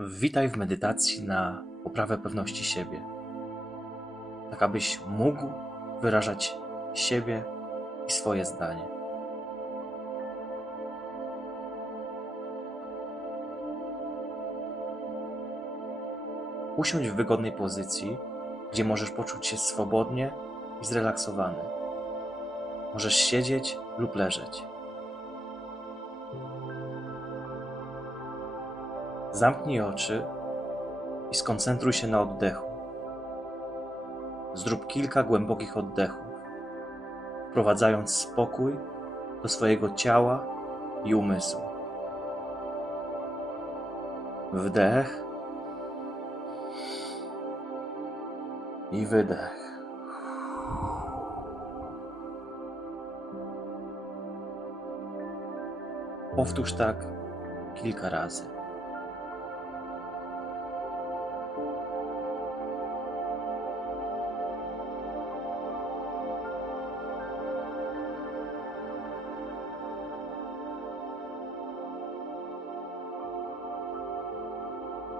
Witaj w medytacji na poprawę pewności siebie, tak abyś mógł wyrażać siebie i swoje zdanie. Usiądź w wygodnej pozycji, gdzie możesz poczuć się swobodnie i zrelaksowany. Możesz siedzieć lub leżeć. Zamknij oczy i skoncentruj się na oddechu. Zrób kilka głębokich oddechów, wprowadzając spokój do swojego ciała i umysłu. Wdech i wydech. Powtórz tak kilka razy.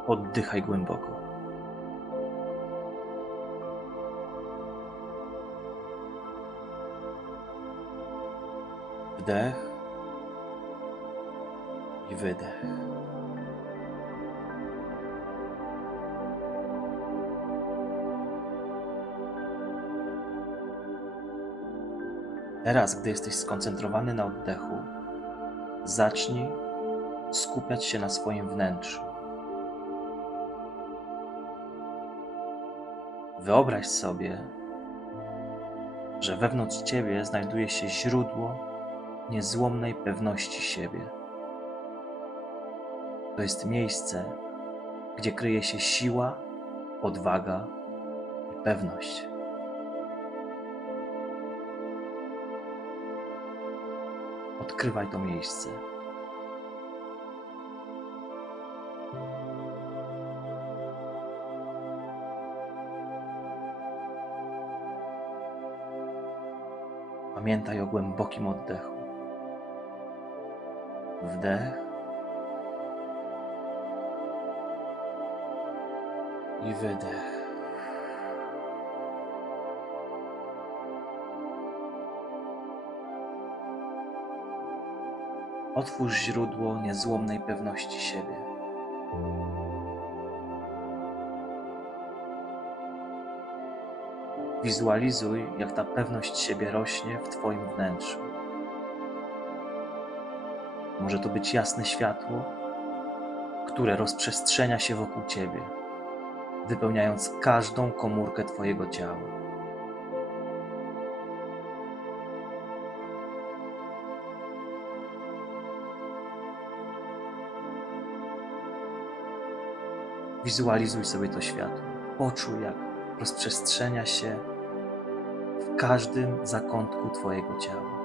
Oddychaj głęboko. Wdech i wydech. Teraz, gdy jesteś skoncentrowany na oddechu, zacznij skupiać się na swoim wnętrzu. Wyobraź sobie, że wewnątrz ciebie znajduje się źródło niezłomnej pewności siebie. To jest miejsce, gdzie kryje się siła, odwaga i pewność. Odkrywaj to miejsce. Pamiętaj o głębokim oddechu. Wdech i wydech. Otwórz źródło niezłomnej pewności siebie. Wizualizuj, jak ta pewność siebie rośnie w Twoim wnętrzu. Może to być jasne światło, które rozprzestrzenia się wokół Ciebie, wypełniając każdą komórkę Twojego ciała. Wizualizuj sobie to światło. Poczuj, jak rozprzestrzenia się każdym zakątku Twojego ciała.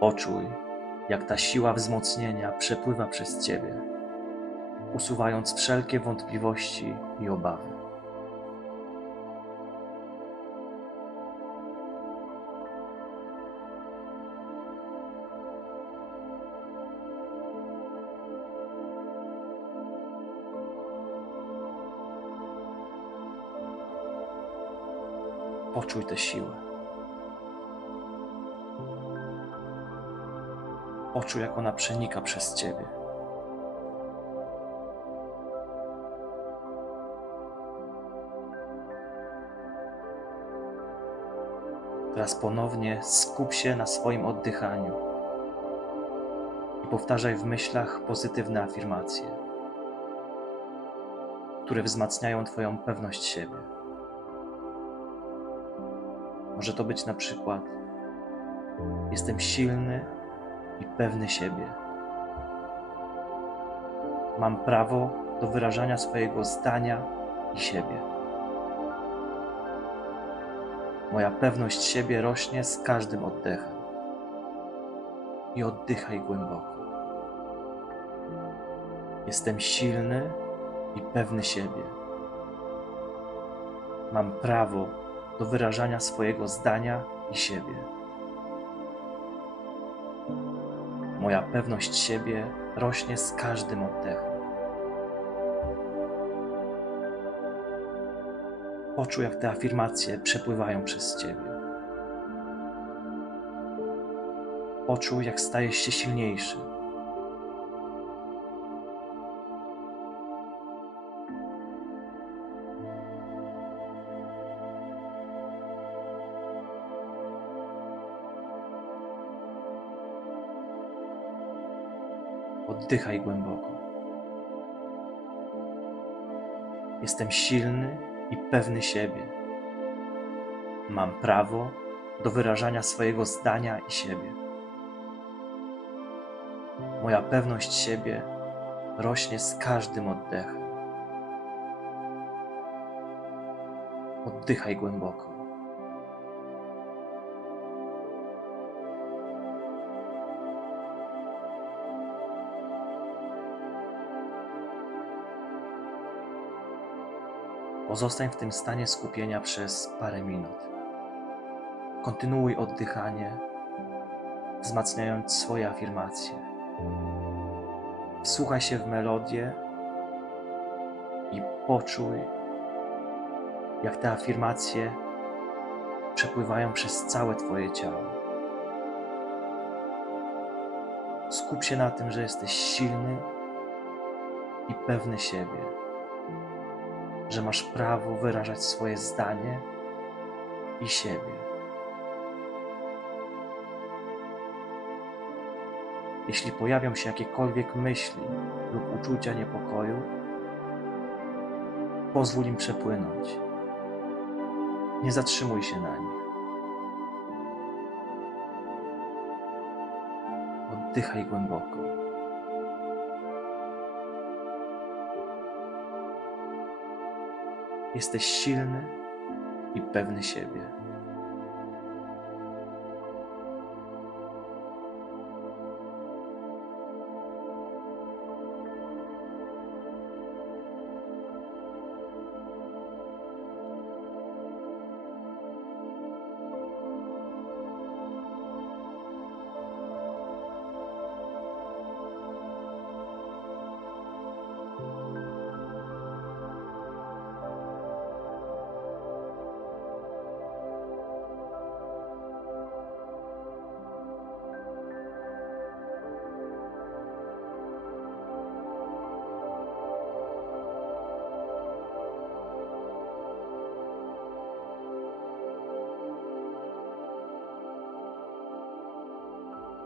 Poczuj, jak ta siła wzmocnienia przepływa przez Ciebie, usuwając wszelkie wątpliwości i obawy. Poczuj tę siłę. Poczuj, jak ona przenika przez ciebie. Teraz ponownie skup się na swoim oddychaniu i powtarzaj w myślach pozytywne afirmacje, które wzmacniają Twoją pewność siebie. Może to być na przykład: Jestem silny i pewny siebie. Mam prawo do wyrażania swojego zdania i siebie. Moja pewność siebie rośnie z każdym oddechem. I oddychaj głęboko. Jestem silny i pewny siebie. Mam prawo do wyrażania swojego zdania i siebie. Moja pewność siebie rośnie z każdym oddechem. Poczuj, jak te afirmacje przepływają przez ciebie. Poczuj, jak stajesz się silniejszy. Oddychaj głęboko. Jestem silny i pewny siebie. Mam prawo do wyrażania swojego zdania i siebie. Moja pewność siebie rośnie z każdym oddechem. Oddychaj głęboko. Pozostań w tym stanie skupienia przez parę minut. Kontynuuj oddychanie, wzmacniając swoje afirmacje. Wsłuchaj się w melodię i poczuj, jak te afirmacje przepływają przez całe Twoje ciało. Skup się na tym, że jesteś silny i pewny siebie że masz prawo wyrażać swoje zdanie i siebie. Jeśli pojawią się jakiekolwiek myśli lub uczucia niepokoju, pozwól im przepłynąć. Nie zatrzymuj się na nich. Oddychaj głęboko. Jesteś silny i pewny siebie.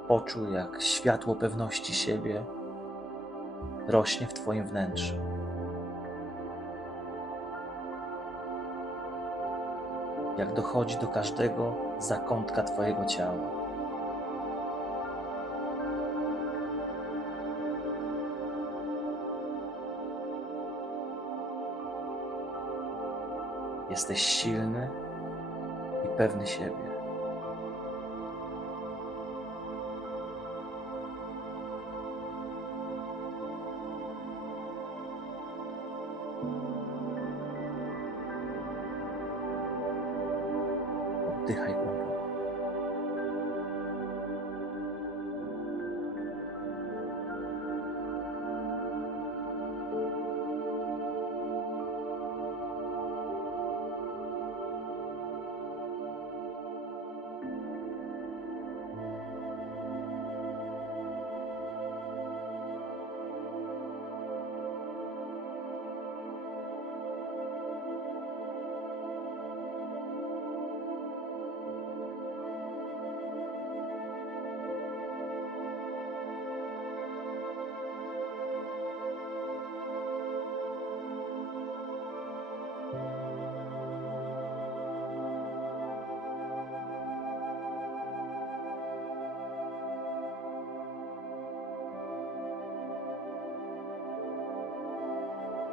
Poczuj, jak światło pewności siebie rośnie w Twoim wnętrzu. Jak dochodzi do każdego zakątka Twojego ciała. Jesteś silny i pewny siebie.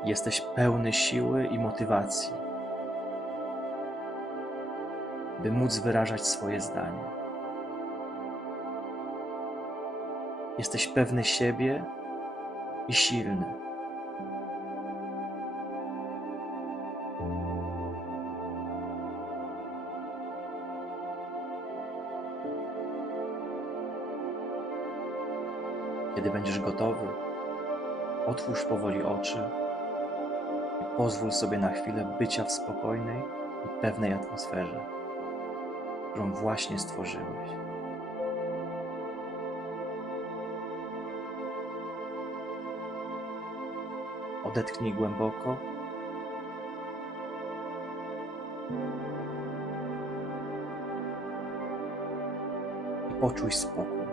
Jesteś pełny siły i motywacji, by móc wyrażać swoje zdanie. Jesteś pewny siebie i silny. Kiedy będziesz gotowy, otwórz powoli oczy pozwól sobie na chwilę bycia w spokojnej i pewnej atmosferze, którą właśnie stworzyłeś. Odetchnij głęboko. I poczuj spokój.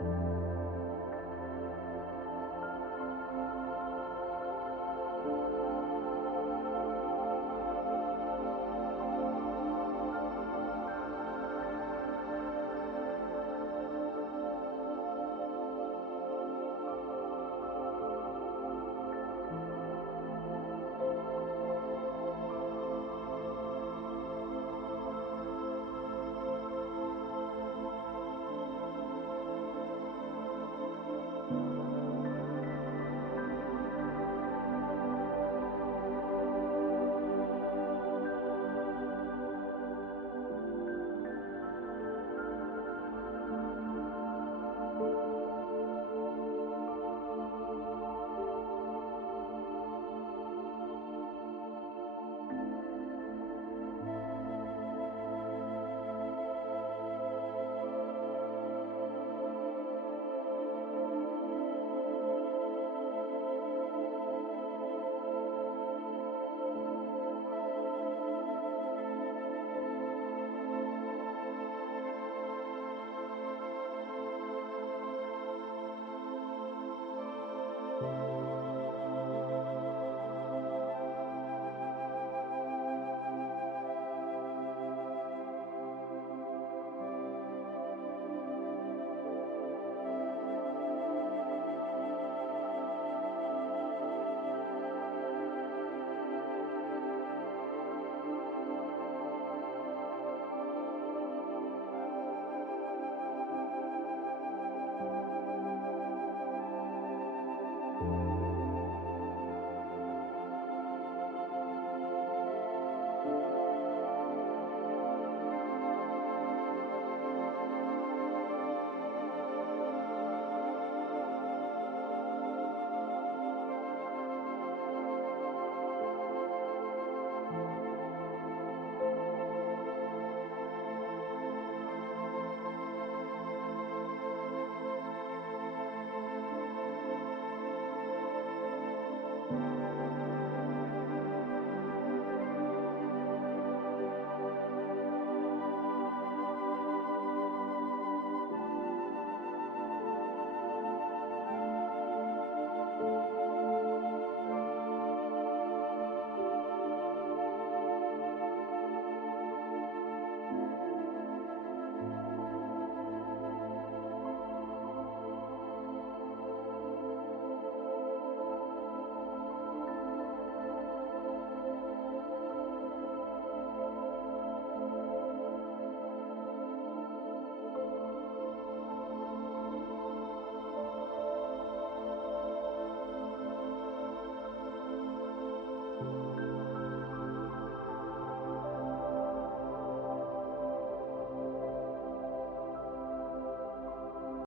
Bye.